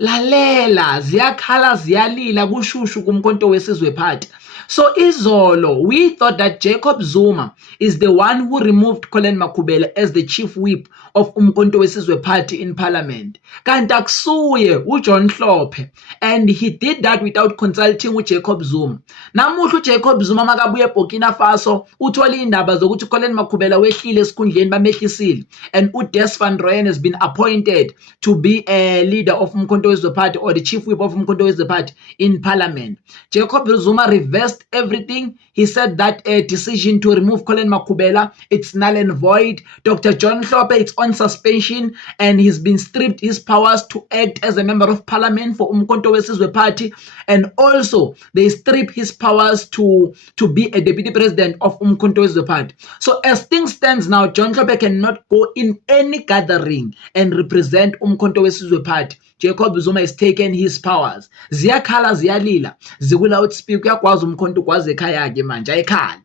lalela ziyakhala ziyalila kushushu kumkhonto wesizwe party. So izolo we thought that Jacob Zuma is the one who removed Colin Makhubela as the chief whip of umkhonto wesizwe party in parliament. Kanti akusuye uJohn Hlophe, and he did that without consulting uJacob Zuma. Namuhla uJacob Zuma makabuye eBurkina Faso uthola indaba zokuthi Colin Makhubela wehlile esikhundleni bamehlisile, and uDes van Rooyen has been appointed to be a leader of umkhonto wesizwe party or the chief whip of umkhonto wesizwe party in parliament. Jacob Zuma reversed everything. He said that a decision to remove Colin Makhubela, it's null and void. Dr. John Hlophe, it's on suspension, and he's been stripped his powers to act as a member of parliament for umkhonto wesizwe party, and also they strip his powers to be a deputy president of umkhonto wesizwe party. So as things stands now, John Hlophe cannot go in any gathering and represent umkhonto wesizwe party. Jacob Zuma has taken his powers. Ziyakhala ziyalila zikula outspeak, uyakwazi umkhonto kwaze ekhaya ke manje ayikhali.